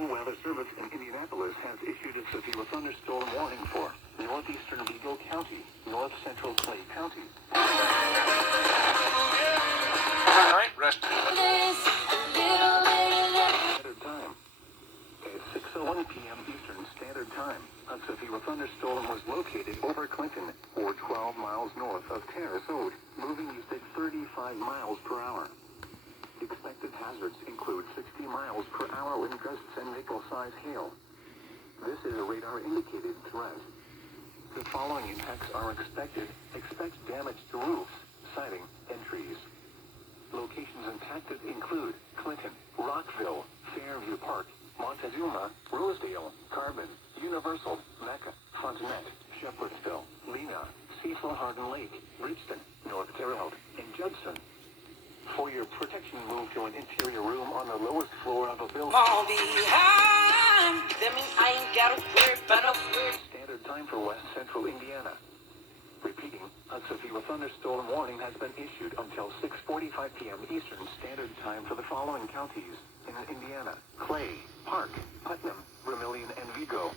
National Weather Service in Indianapolis has issued a severe thunderstorm warning for northeastern Vigo County, north central Clay County. Overnight rest. Standard time. At 6:01 p.m. Eastern Standard Time, a severe thunderstorm was located over Clinton, or 12 miles north of Terrace Road, moving east at 35 miles per hour. Expected hazards include 60 miles per hour wind gusts and nickel-sized hail. This is a radar-indicated threat. The following impacts are expected. Expect damage to roofs, siding, and trees. Locations impacted include Clinton, Rockville, Fairview Park, Montezuma, Rosedale, Carbon, Universal, Mecca, Fontanet, Shepherdsville, Lena, Cecil Hardin Lake, Bridgeton, North Terre Haute, and Judson. For your protection, move to an interior room on the lowest floor of a building. Fall behind. That means I ain't got to worry about no work. Standard time for West Central Indiana. Repeating, a severe thunderstorm warning has been issued until 6:45 p.m. Eastern Standard Time for the following counties in Indiana: Clay, Park, Putnam, Vermilion, and Vigo.